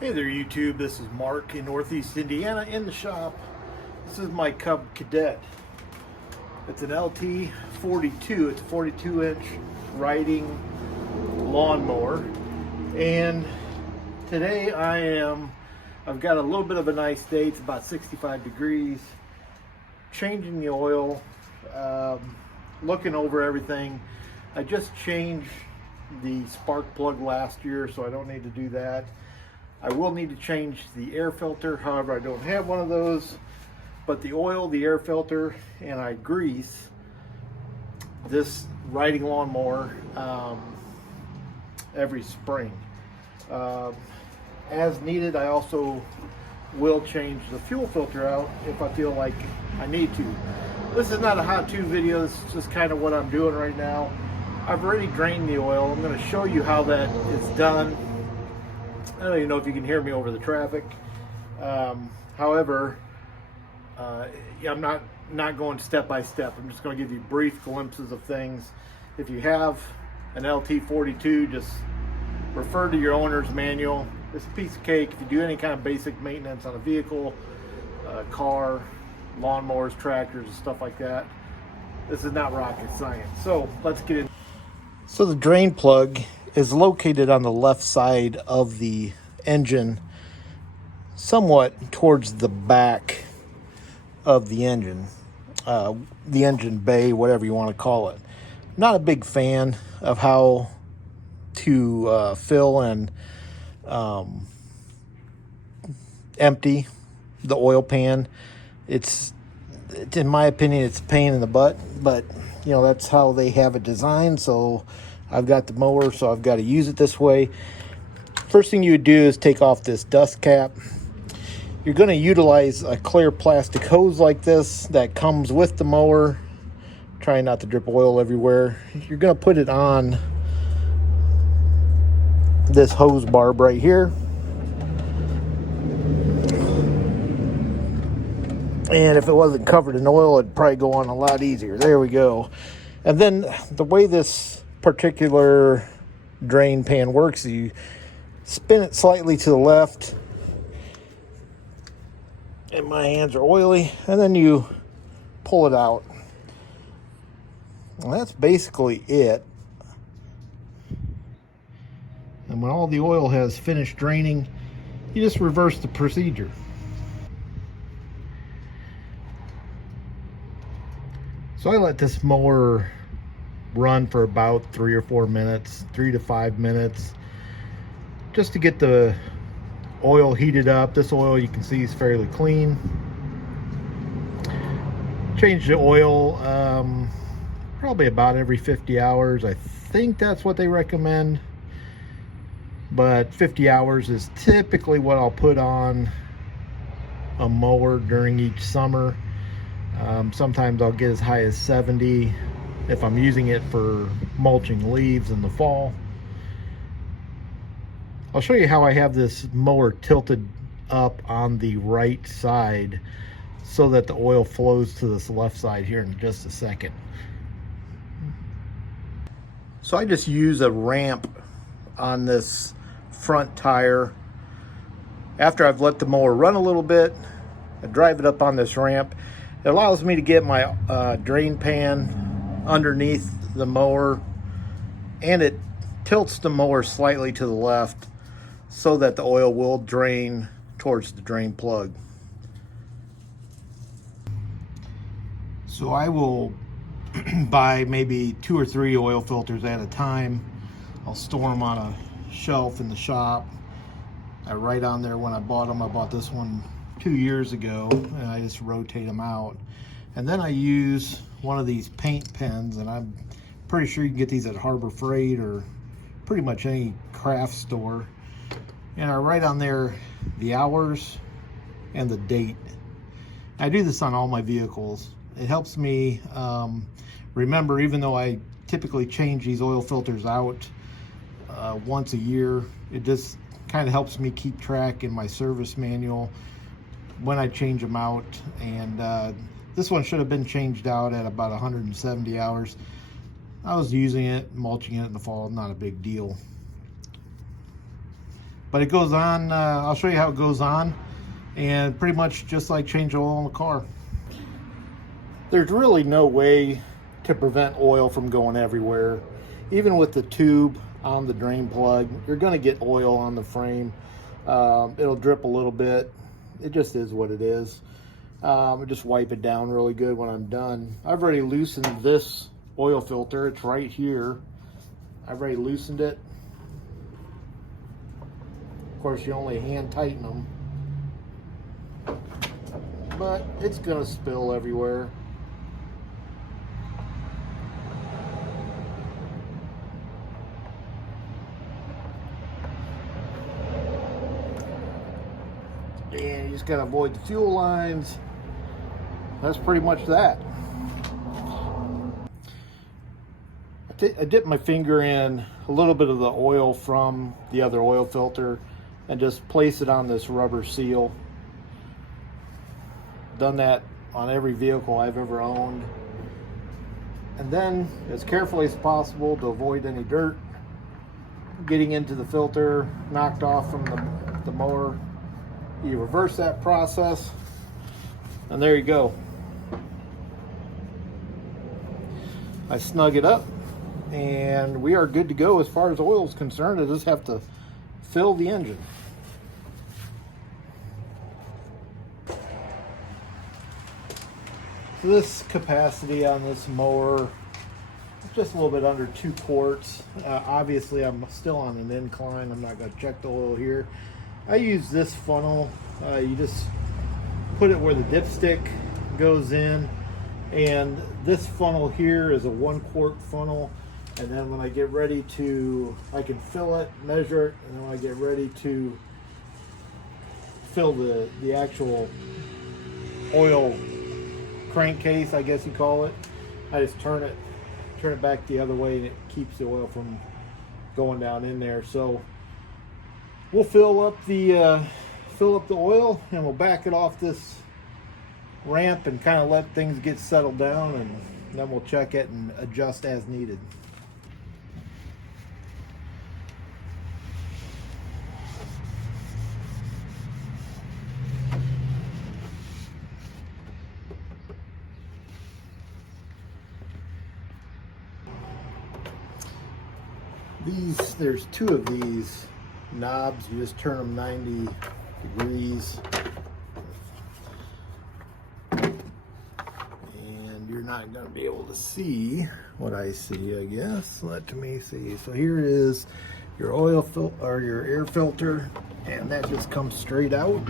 Hey there YouTube, this is Mark in Northeast Indiana in the shop. This is my Cub Cadet. It's an LT42, it's a 42-inch riding lawnmower. And today I've got a little bit of a nice day, it's about 65 degrees. Changing the oil, looking over everything. I just changed the spark plug last year, so I don't need to do that. I will need to change the air filter, however I don't have one of those. But the oil, the air filter, and I grease this riding lawnmower every spring. As needed, I also will change the fuel filter out if I feel like I need to. This is not a how-to video, this is just kind of what I'm doing right now. I've already drained the oil. I'm going to show you how that is done. I don't even know if you can hear me over the traffic. However, I'm not going step by step. I'm just going to give you brief glimpses of things. If you have an LT42, just refer to your owner's manual. It's a piece of cake. If you do any kind of basic maintenance on a vehicle, car, lawnmowers, tractors, and stuff like that, this is not rocket science. So let's get in. So the drain plug is located on the left side of the engine, somewhat towards the back of the engine bay, whatever you want to call it. Not a big fan of how to fill and empty the oil pan. It's in my opinion, it's a pain in the butt, but you know, that's how they have it designed. So I've got the mower, so I've got to use it this way. First thing you would do is take off this dust cap. You're going to utilize a clear plastic hose like this that comes with the mower. Try not to drip oil everywhere. You're going to put it on this hose barb right here. And if it wasn't covered in oil, it'd probably go on a lot easier. There we go. And then the way this particular drain pan works, you spin it slightly to the left, and my hands are oily, and then you pull it out. And that's basically it. And when all the oil has finished draining, you just reverse the procedure. So I let this mower run for about 3 or 4 minutes, 3 to 5 minutes, just to get the oil heated up. This oil, you can see, is fairly clean. Change the oil probably about every 50 hours. I think that's what they recommend, but 50 hours is typically what I'll put on a mower during each summer. Sometimes I'll get as high as 70 if I'm using it for mulching leaves in the fall. I'll show you how I have this mower tilted up on the right side so that the oil flows to this left side here in just a second. So I just use a ramp on this front tire. After I've let the mower run a little bit, I drive it up on this ramp. It allows me to get my drain pan underneath the mower, and it tilts the mower slightly to the left so that the oil will drain towards the drain plug. So I will buy maybe 2 or 3 oil filters at a time. I'll store them on a shelf in the shop. I write on there when I bought them. I bought this one 2 years ago, and I just rotate them out. And then I use one of these paint pens, and I'm pretty sure you can get these at Harbor Freight or pretty much any craft store. And I write on there the hours and the date. I do this on all my vehicles. It helps me remember, even though I typically change these oil filters out once a year, it just kind of helps me keep track in my service manual when I change them out. And this one should have been changed out at about 170 hours. I was using it, mulching it in the fall, not a big deal. But it goes on, I'll show you how it goes on, and pretty much just like change oil in the car. There's really no way to prevent oil from going everywhere. Even with the tube on the drain plug, you're going to get oil on the frame. It'll drip a little bit. It just is what it is. I'll just wipe it down really good when I'm done. I've already loosened this oil filter. It's right here. I've already loosened it. Of course, you only hand tighten them, but it's gonna spill everywhere. And you just gotta avoid the fuel lines. That's pretty much that. I dip my finger in a little bit of the oil from the other oil filter and just place it on this rubber seal. Done that on every vehicle I've ever owned. And then, as carefully as possible to avoid any dirt getting into the filter, knocked off from the mower, you reverse that process, and there you go. I snug it up, and we are good to go as far as oil is concerned. I just have to fill the engine. So this capacity on this mower is just a little bit under 2 quarts. Obviously, I'm still on an incline. I'm not going to check the oil here. I use this funnel. You just put it where the dipstick goes in, and this funnel here is a 1 quart funnel. And then when I get ready to, I can fill it, measure it, and then when I get ready to fill the actual oil crankcase, I guess you call it, I just turn it back the other way, and it keeps the oil from going down in there. So we'll fill up the oil, and we'll back it off this ramp and kind of let things get settled down, and then we'll check it and adjust as needed. There's 2 of these knobs. You just turn them 90 degrees, and you're not going to be able to see what I see, I guess. Let me see. So here is your oil filter, or your air filter, and that just comes straight out.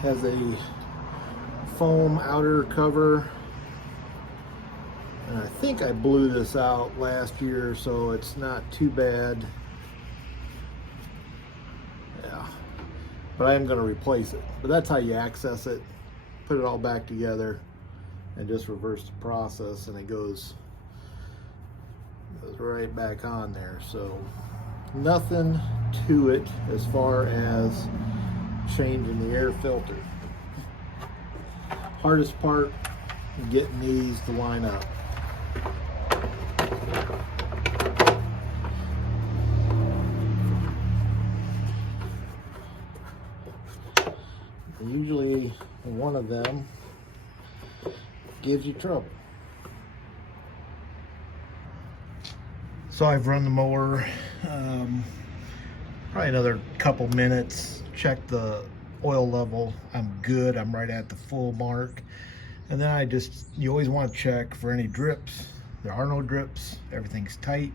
Has a foam outer cover. And I think I blew this out last year, so it's not too bad. Yeah, but I am going to replace it. But that's how you access it. Put it all back together and just reverse the process, and it goes right back on there. So nothing to it as far as changing the air filter. Hardest part, getting these to line up. Usually one of them gives you trouble. So I've run the mower probably another couple minutes, checked the oil level. I'm good. I'm right at the full mark. And then you always want to check for any drips. There are no drips. Everything's tight,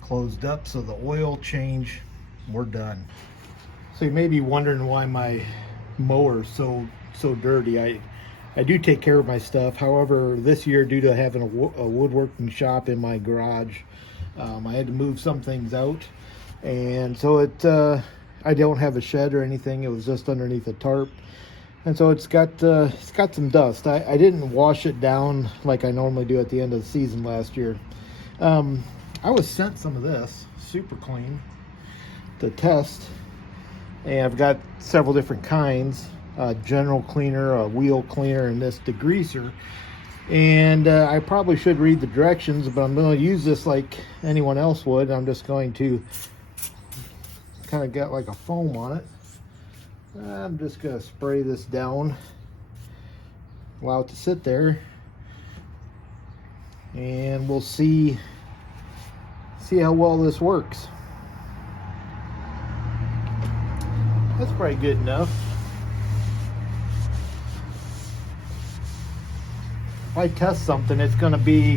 closed up. So the oil change, we're done. So you may be wondering why my mower is so dirty. I do take care of my stuff. However, this year, due to having a woodworking shop in my garage, I had to move some things out, and so I don't have a shed or anything. It was just underneath a tarp, and so it's got some dust. I didn't wash it down like I normally do at the end of the season last year. I was sent some of this super clean to test, and I've got several different kinds. General cleaner, a wheel cleaner, and this degreaser. And I probably should read the directions, but I'm going to use this like anyone else would. I'm just going to kind of get like a foam on it. I'm just going to spray this down, allow it to sit there, and we'll see how well this works. That's probably good enough. If I test something, it's going to be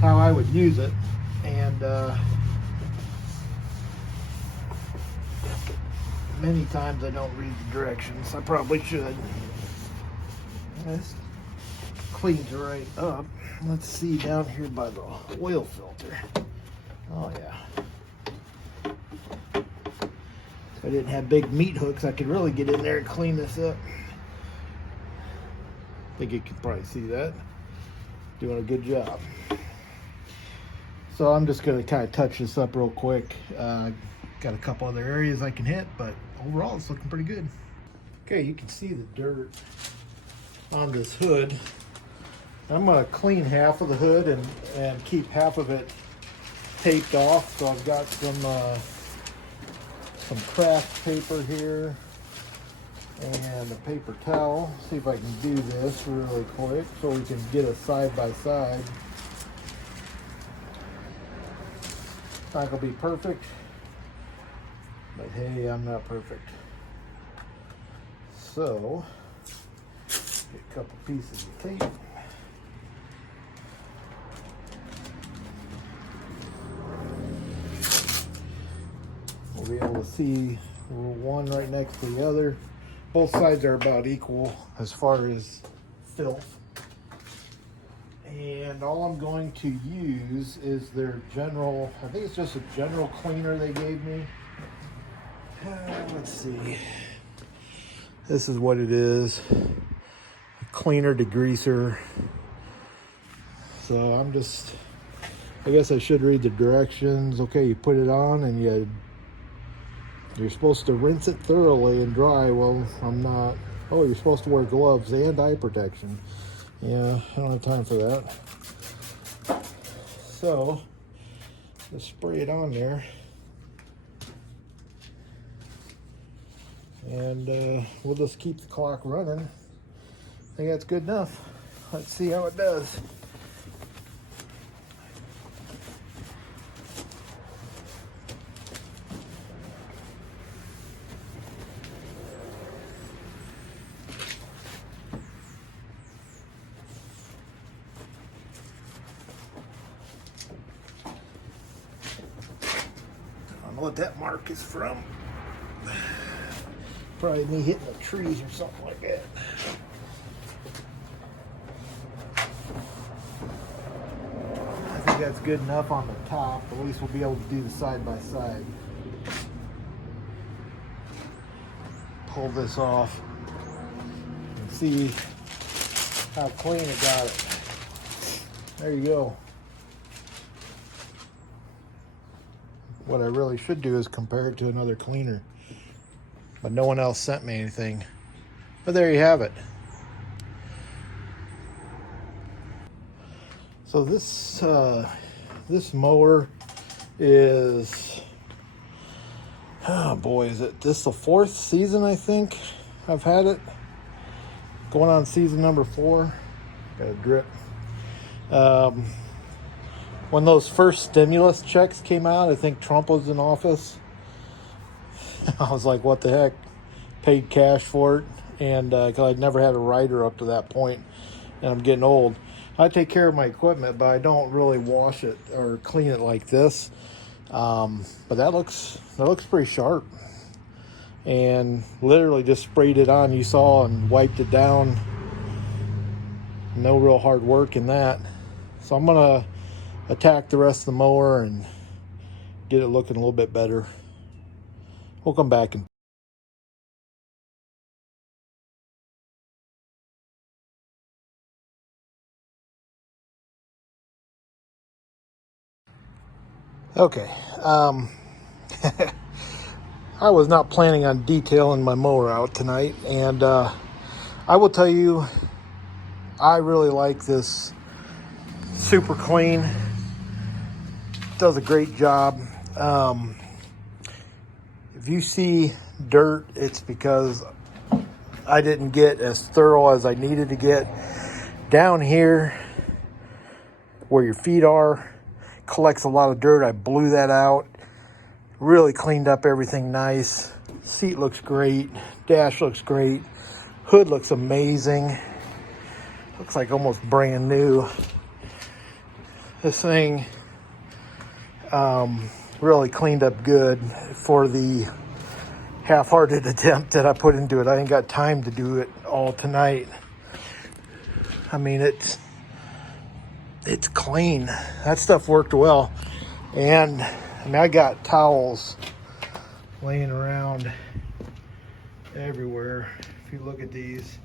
how I would use it, and many times I don't read the directions. I probably should. This cleans right up. Let's see down here by the oil filter. Oh yeah. If I didn't have big meat hooks, I could really get in there and clean this up. I think you can probably see that. Doing a good job. So I'm just going to kind of touch this up real quick. Got a couple other areas I can hit, but overall it's looking pretty good. Okay, you can see the dirt on this hood. I'm going to clean half of the hood and keep half of it taped off. So I've got some craft paper here and a paper towel. See if I can do this really quick so we can get a side by side. Not gonna be perfect, but hey, I'm not perfect. So, get a couple pieces of tape. We'll be able to see one right next to the other. Both sides are about equal as far as filth. And all I'm going to use is their general, I think it's just a general cleaner they gave me. Let's see. This is what it is. A cleaner degreaser. So I'm just, I guess I should read the directions. Okay, you put it on and you're supposed to rinse it thoroughly and dry. Well, I'm not. Oh, you're supposed to wear gloves and eye protection. Yeah, I don't have time for that. So, just spray it on there. And we'll just keep the clock running. I think that's good enough. Let's see how it does. I don't know what that mark is from. Probably me hitting the trees or something like that. I think that's good enough on the top. At least we'll be able to do the side by side. Pull this off and see how clean it got it. There you go. What I really should do is compare it to another cleaner, but no one else sent me anything. But there you have it. So this mower is, oh boy, is this the 4th season I think I've had it. Going on season number 4. Got a drip. When those first stimulus checks came out, I think Trump was in office. I was like, what the heck? Paid cash for it. And because I'd never had a rider up to that point, and I'm getting old. I take care of my equipment, but I don't really wash it or clean it like this. But that looks pretty sharp. And literally just sprayed it on, you saw, and wiped it down. No real hard work in that. So I'm gonna attack the rest of the mower and get it looking a little bit better. We'll come back and okay. I was not planning on detailing my mower out tonight, and I will tell you, I really like this. Super clean. Does a great job. If you see dirt, it's because I didn't get as thorough as I needed to get. Down here where your feet are, collects a lot of dirt. I blew that out. Really cleaned up everything nice. Seat looks great. Dash looks great. Hood looks amazing. Looks like almost brand new. This thing really cleaned up good for the half-hearted attempt that I put into it. I ain't got time to do it all tonight. I mean, it's clean. That stuff worked well. And I mean, I got towels laying around everywhere. If you look at these,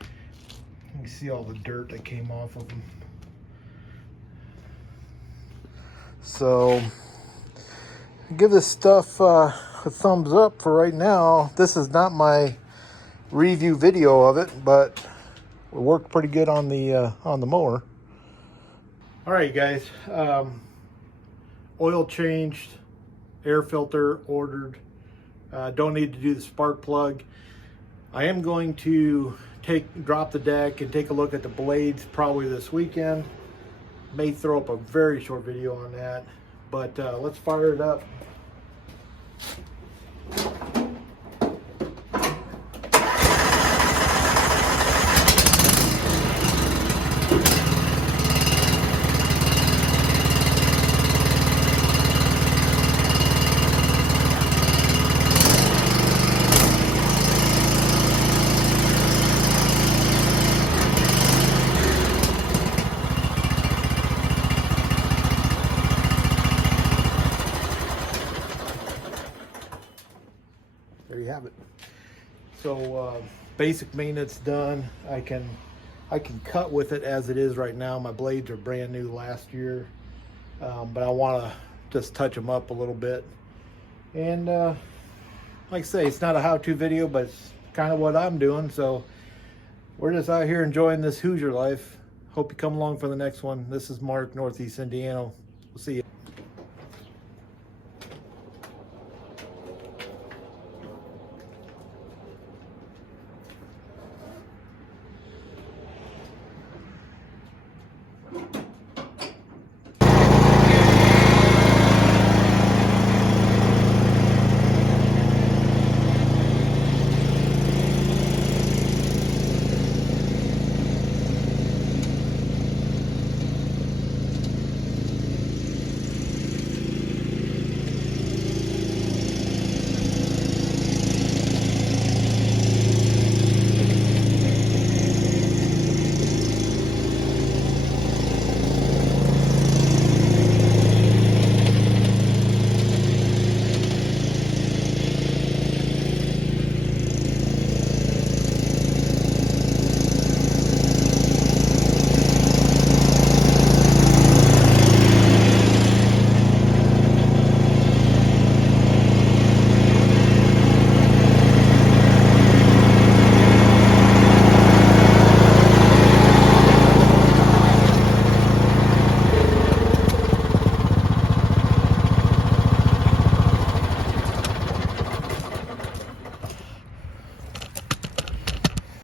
you can see all the dirt that came off of them. So give this stuff a thumbs up for right now. This is not my review video of it, but it worked pretty good on the mower. All right, guys. Oil changed, air filter ordered. Don't need to do the spark plug. I am going to drop the deck and take a look at the blades probably this weekend. May throw up a very short video on that, but let's fire it up. There you have it. So basic maintenance done. I can cut with it as it is right now. My blades are brand new last year, but I want to just touch them up a little bit. And like I say, it's not a how-to video, but it's kind of what I'm doing. So we're just out here enjoying this Hoosier life. Hope you come along for the next one. This is Mark, Northeast Indiana. We'll see you.